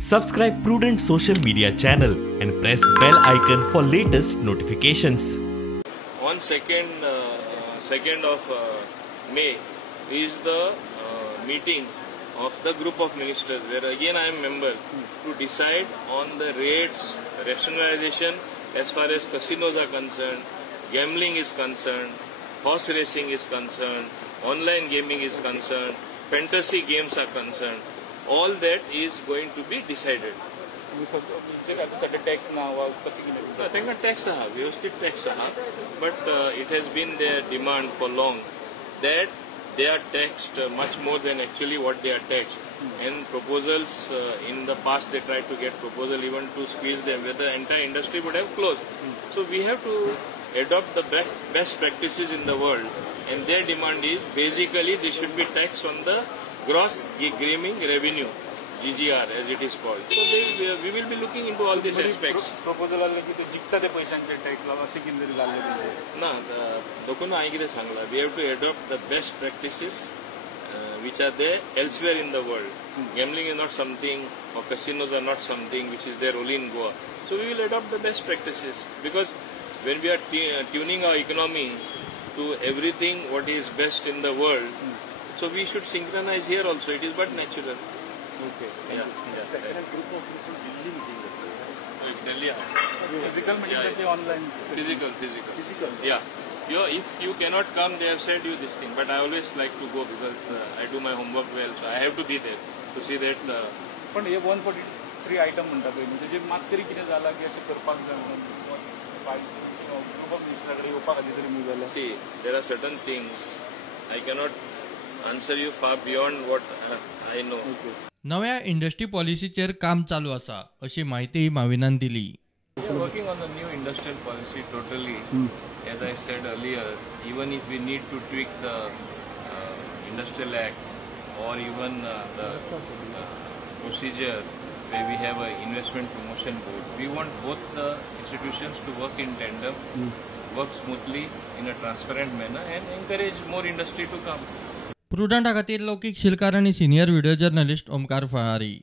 Subscribe Prudent social media channel and press bell icon for latest notifications. On 2nd of May is the meeting of the group of ministers where again I am member to decide on the rates, rationalization as far as casinos are concerned, gambling is concerned, horse racing is concerned, online gaming is concerned, fantasy games are concerned. All that is going to be decided. Tax ना वा कशी कितें तांकां tax आहा, व्यवस्थित tax आहा, but it has been their demand for long that they are taxed much more than actually what they are taxed. And proposals in the past they tried to get proposal even to squeeze them, where the entire industry would have closed. So we have to adopt the best practices in the world, and their demand is basically they should be taxed on the gross gaming revenue, GGR as it is called. So we will be looking into all these aspects. Proposal आले की ते जिखता ते पैशांचे tax लावन अशें कितें घाल्ले ना देखून हांवें कितें सांगलां, we have to adopt the best practices which are there elsewhere in the world. Gambling is not something, or casinos are not something which is there only in Goa. So we will adopt the best practices, because when we are tuning our economy to everything what is best in the world, so we should synchronize here also. It is but natural. Okay. Yeah. Delhi. Physical meeting ते online. Physical. Yeah. If you cannot come, they have said you this thing. But I always like to go because I do my homework well, so I have to be there to see that. पण हे 143 item म्हणटा पळय, म्हणजे जे मात तरी कितें जाला की अशें करपाक जाय मिनिस्टराकडे येवपा खातीर तरी मूव जालें. See, there are certain things I cannot answer you far beyond what I know. नव्या इंडस्ट्री पॉलिसीचेर काम चालू आसा अशी माहिती माविनान दिली. We are working on the new industrial policy totally. As I said earlier, even if we need to tweak the Industrial Act or even the procedure where we have an investment promotion board, we want both the institutions to work in tandem, work smoothly in a transparent manner and encourage more industry to come. प्रुडंटा खातीर लौकीक शिलकार आनी senior video journalist Omkar Phalari.